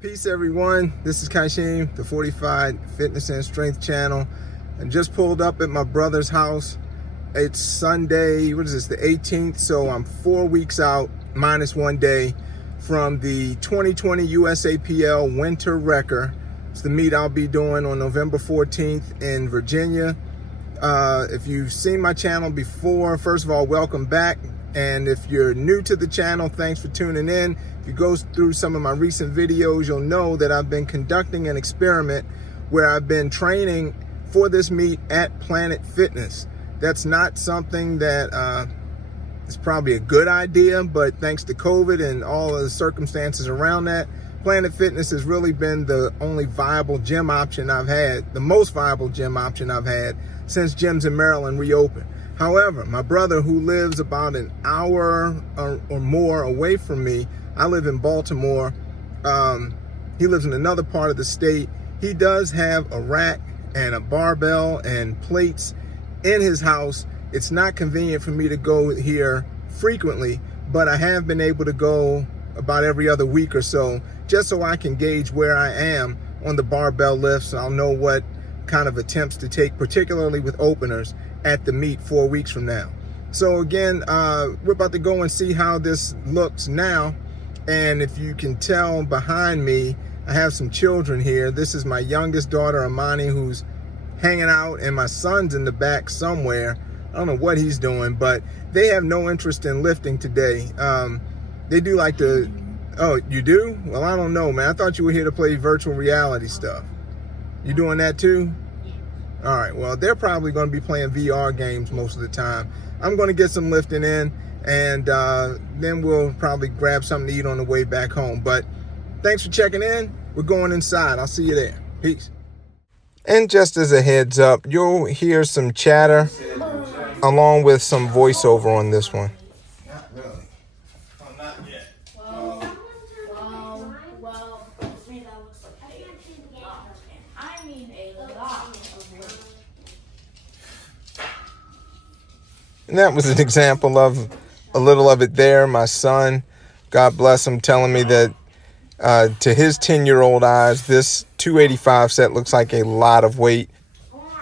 Peace everyone, this is Kaishim, the Fortified Fitness and Strength channel. And just pulled up at my brother's house. It's Sunday, what is this, the 18th? So I'm 4 weeks out, minus 1 day, from the 2020 USAPL Winter Wrecker. It's the meet I'll be doing on November 14th in Virginia. If you've seen my channel before, first of all, welcome back. And if you're new to the channel, thanks for tuning in. If you go through some of my recent videos, you'll know that I've been conducting an experiment where I've been training for this meet at Planet Fitness. That's not something that is probably a good idea, but thanks to COVID and all of the circumstances around that, Planet Fitness has really been the only viable gym option I've had, the most viable gym option I've had since gyms in Maryland reopened. However, my brother, who lives about an hour or more away from me, I live in Baltimore, he lives in another part of the state. He does have a rack and a barbell and plates in his house. It's not convenient for me to go here frequently, but I have been able to go about every other week or so, just so I can gauge where I am on the barbell lifts. I'll know what kind of attempts to take, particularly with openers, at the meet 4 weeks from now. So again, we're about to go and see how this looks now. And if you can tell behind me, I have some children here. This is my youngest daughter, Amani, who's hanging out, and my son's in the back somewhere. I don't know what he's doing, but they have no interest in lifting today. They do like to, oh, you do? Well, I don't know, man. I thought you were here to play virtual reality stuff. You doing that too? All right, well, they're probably going to be playing VR games most of the time. I'm going to get some lifting in, and then we'll probably grab something to eat on the way back home. But thanks for checking in. We're going inside. I'll see you there. Peace. And just as a heads up, you'll hear some chatter along with some voiceover on this one. Not really. Oh, not yet. Well, I mean a lot of work. And that was an example of a little of it there. My son, God bless him, telling me that to his 10-year-old eyes, this 285 set looks like a lot of weight.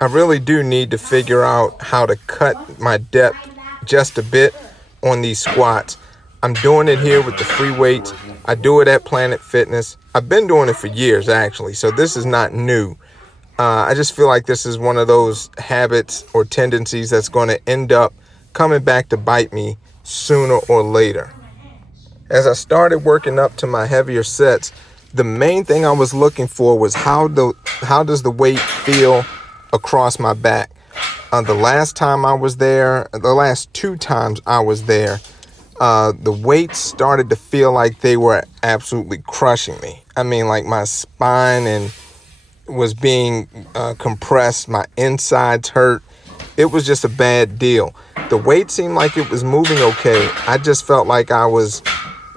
I really do need to figure out how to cut my depth just a bit on these squats. I'm doing it here with the free weights. I do it at Planet Fitness. I've been doing it for years, actually, so this is not new. I just feel like this is one of those habits or tendencies that's going to end up coming back to bite me sooner or later. As I started working up to my heavier sets, the main thing I was looking for was how does the weight feel across my back. The last time I was there, the last 2 times I was there, the weights started to feel like they were absolutely crushing me. I mean, like my spine and was being compressed, my insides hurt. It was just a bad deal. The weight seemed like it was moving okay. I just felt like I was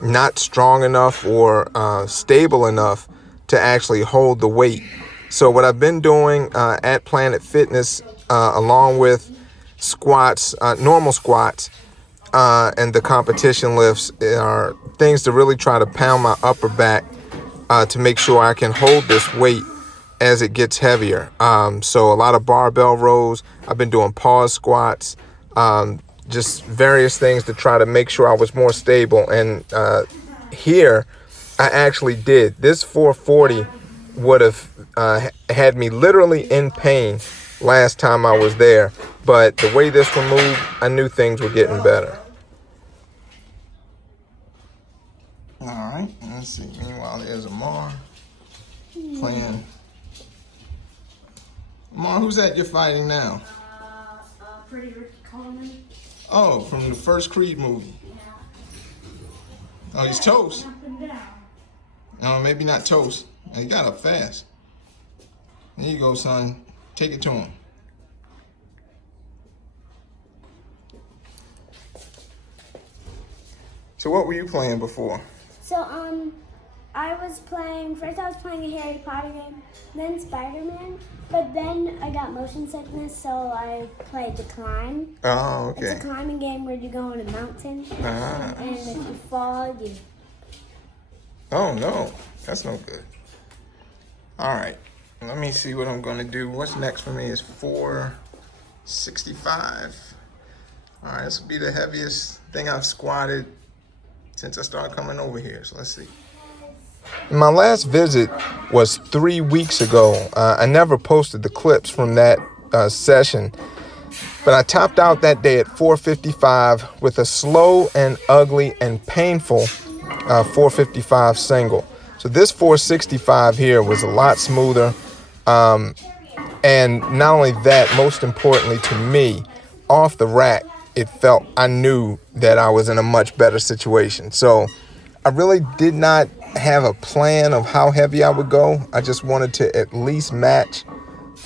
not strong enough or stable enough to actually hold the weight. So what I've been doing at Planet Fitness, along with squats, normal squats, and the competition lifts, are things to really try to pound my upper back to make sure I can hold this weight as it gets heavier. So a lot of barbell rows. I've been doing pause squats, just various things to try to make sure I was more stable. And here I actually did. This 440 would have had me literally in pain last time I was there, but the way this one moved, I knew things were getting better. All right, let's see. Meanwhile, there's Amar playing. Amar, who's that you're fighting now? Pretty Ricky Coleman. Oh, from the first Creed movie. Yeah. Oh, he's toast. Up and down. No, maybe not toast. He got up fast. There you go, son. Take it to him. So what were you playing before? So, I was playing a Harry Potter game, then Spider-Man, but then I got motion sickness, so I played The Climb. Oh, okay. It's a climbing game where you go on a mountain, Ah. and if you fall, you... Oh, no. That's no good. All right, let me see what I'm gonna do. What's next for me is 465. All right, this will be the heaviest thing I've squatted since I started coming over here. So let's see. My last visit was 3 weeks ago. I never posted the clips from that session, but I topped out that day at 455 with a slow and ugly and painful 455 single. So this 465 here was a lot smoother. And not only that, most importantly to me, off the rack, I knew that I was in a much better situation. So I really did not have a plan of how heavy I would go. I just wanted to at least match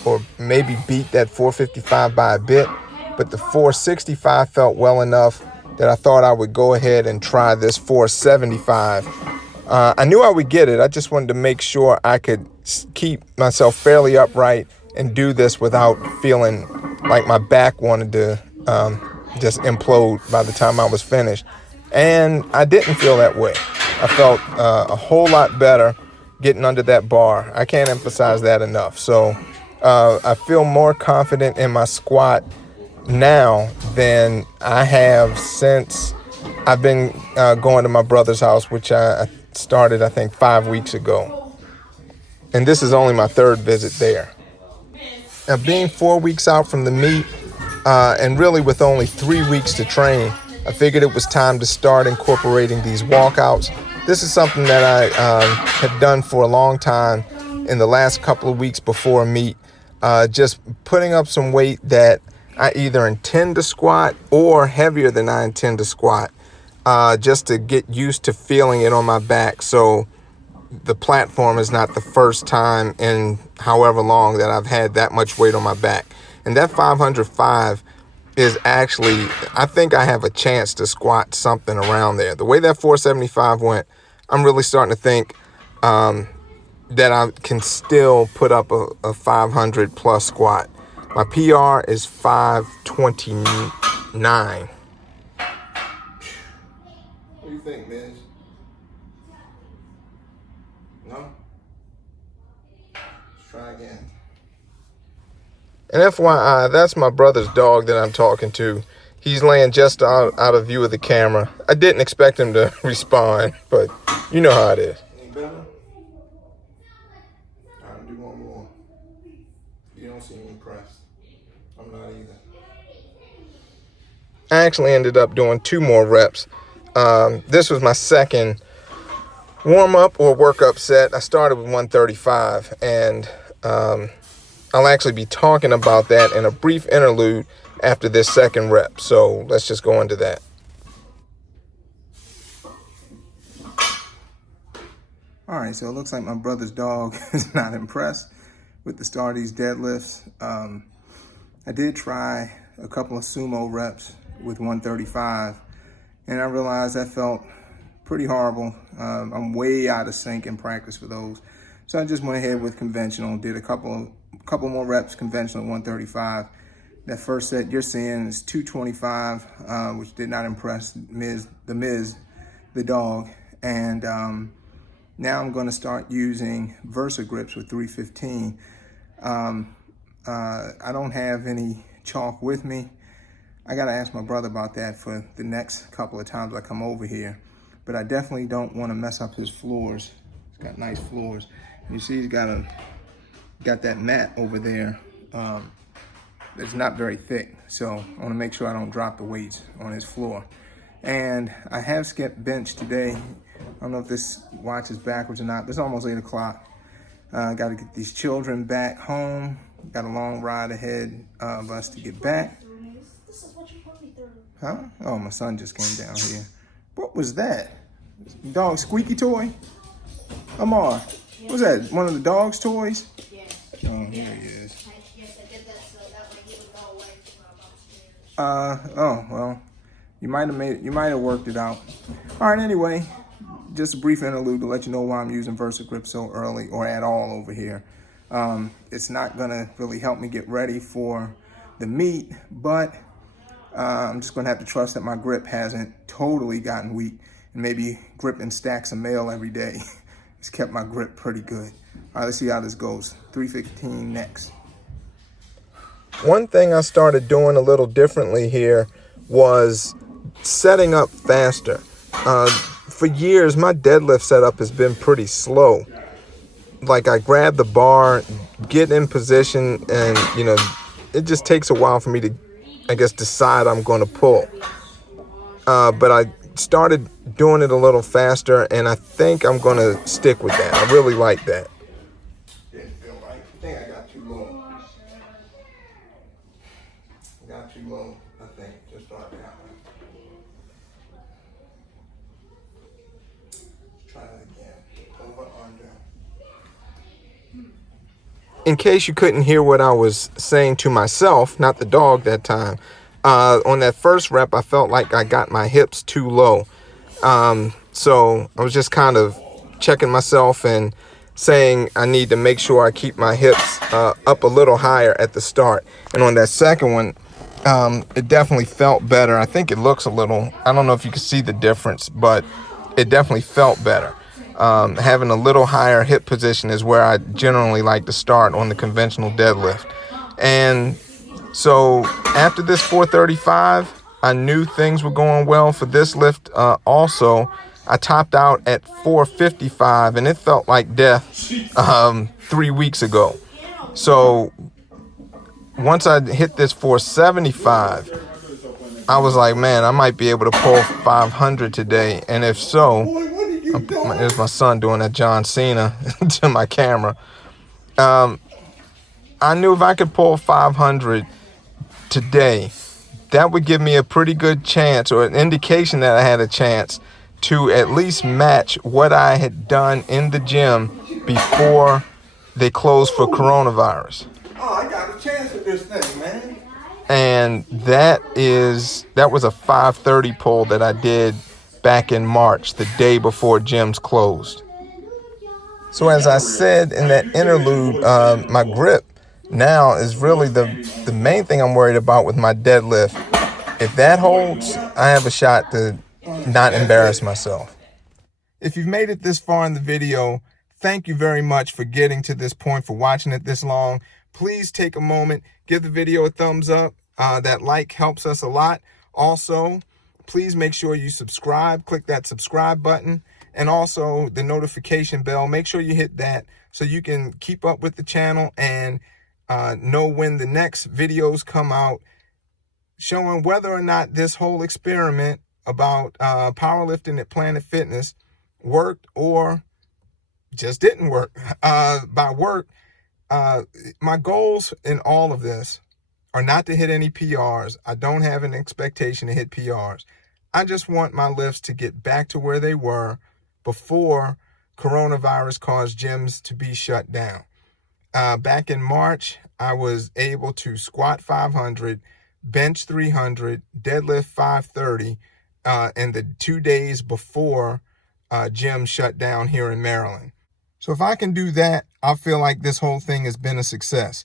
or maybe beat that 455 by a bit. But the 465 felt well enough that I thought I would go ahead and try this 475. I knew I would get it. I just wanted to make sure I could keep myself fairly upright and do this without feeling like my back wanted to just implode by the time I was finished. And I didn't feel that way. I felt a whole lot better getting under that bar. I can't emphasize that enough. So I feel more confident in my squat now than I have since I've been going to my brother's house, which I started, I think, 5 weeks ago. And this is only my third visit there. Now, being 4 weeks out from the meet, and really with only 3 weeks to train, I figured it was time to start incorporating these walkouts. This is something that I have done for a long time in the last couple of weeks before a meet. Just putting up some weight that I either intend to squat or heavier than I intend to squat, just to get used to feeling it on my back. So the platform is not the first time in however long that I've had that much weight on my back. And that 505 is actually, I think I have a chance to squat something around there. The way that 475 went, I'm really starting to think that I can still put up a 500 plus squat. My PR is 529. What do you think, Miz? No? Let's try again. And FYI, that's my brother's dog that I'm talking to. He's laying just out of view of the camera. I didn't expect him to respond, but you know how it is. Any better? I'll do one more. You don't seem impressed. I'm not either. I actually ended up doing 2 more reps. This was my second warm-up or workup set. I started with 135, and I'll actually be talking about that in a brief interlude after this second rep. So let's just go into that. All right, so it looks like my brother's dog is not impressed with the start of these deadlifts. I did try a couple of sumo reps with 135, and I realized that felt pretty horrible. I'm way out of sync in practice for those. So I just went ahead with conventional, did a couple more reps conventional at 135. That first set you're seeing is 225, which did not impress the Miz, the dog. And now I'm gonna start using Versa grips with 315. I don't have any chalk with me. I gotta ask my brother about that for the next couple of times I come over here. But I definitely don't wanna mess up his floors. He's got nice floors. You see he's got that mat over there. It's not very thick, so I wanna make sure I don't drop the weights on his floor. And I have skipped bench today. I don't know if this watch is backwards or not. It's almost 8 o'clock. Gotta get these children back home. Got a long ride ahead of us to get back. This is what you put me through. Huh? Oh, my son just came down here. What was that? Dog squeaky toy? Amar, what was that? One of the dog's toys? Yeah. Oh, here he is. Yes, I did that so that way he would go away from our mom's. Oh, well, you might have worked it out. All right, anyway, just a brief interlude to let you know why I'm using Versa grip so early or at all over here. It's not gonna really help me get ready for the meet, but I'm just gonna have to trust that my grip hasn't totally gotten weak and maybe grip in stacks of mail every day It's kept my grip pretty good. All right, let's see how this goes. 315 next. One thing I started doing a little differently here was setting up faster. For years, my deadlift setup has been pretty slow. Like, I grab the bar, get in position, and, you know, it just takes a while for me to, I guess, decide I'm going to pull. But I started doing it a little faster, and I think I'm going to stick with that. I really like that. Didn't feel right. I think I got too low. Got too low, I think. Just start that one. Try it again. Over, under. In case you couldn't hear what I was saying to myself, not the dog that time, on that first rep, I felt like I got my hips too low. So I was just kind of checking myself and saying I need to make sure I keep my hips up a little higher at the start. And on that second one, it definitely felt better. I think it looks a little, I don't know if you can see the difference, but it definitely felt better. Having a little higher hip position is where I generally like to start on the conventional deadlift. And so after this 435, I knew things were going well for this lift. Also, I topped out at 455, and it felt like death 3 weeks ago. So once I hit this 475, I was like, man, I might be able to pull 500 today. And if so, there's my son doing that John Cena to my camera. I knew if I could pull 500 today, that would give me a pretty good chance, or an indication that I had a chance to at least match what I had done in the gym before they closed for coronavirus. Oh, I got a chance at this thing, man. And that was a 530 pull that I did back in March, the day before gyms closed. So as I said in that interlude, my grip now is really the main thing I'm worried about with my deadlift. If that holds, I have a shot to not embarrass myself. If you've made it this far in the video, thank you very much for getting to this point, for watching it this long. Please take a moment, give the video a thumbs up. That like helps us a lot. Also, please make sure you subscribe. Click that subscribe button. And also the notification bell. Make sure you hit that so you can keep up with the channel and know when the next videos come out, showing whether or not this whole experiment about powerlifting at Planet Fitness worked or just didn't work. By work, my goals in all of this are not to hit any PRs. I don't have an expectation to hit PRs. I just want my lifts to get back to where they were before coronavirus caused gyms to be shut down. Back in March, I was able to squat 500, bench 300, deadlift 530, in the 2 days before gyms shut down here in Maryland. So if I can do that, I feel like this whole thing has been a success.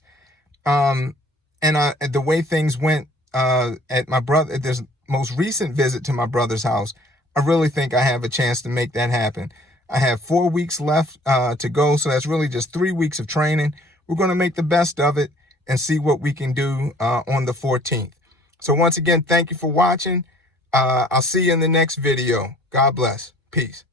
And the way things went at this most recent visit to my brother's house, I really think I have a chance to make that happen. I have 4 weeks left to go, so that's really just 3 weeks of training. We're going to make the best of it and see what we can do on the 14th. So once again, thank you for watching. I'll see you in the next video. God bless. Peace.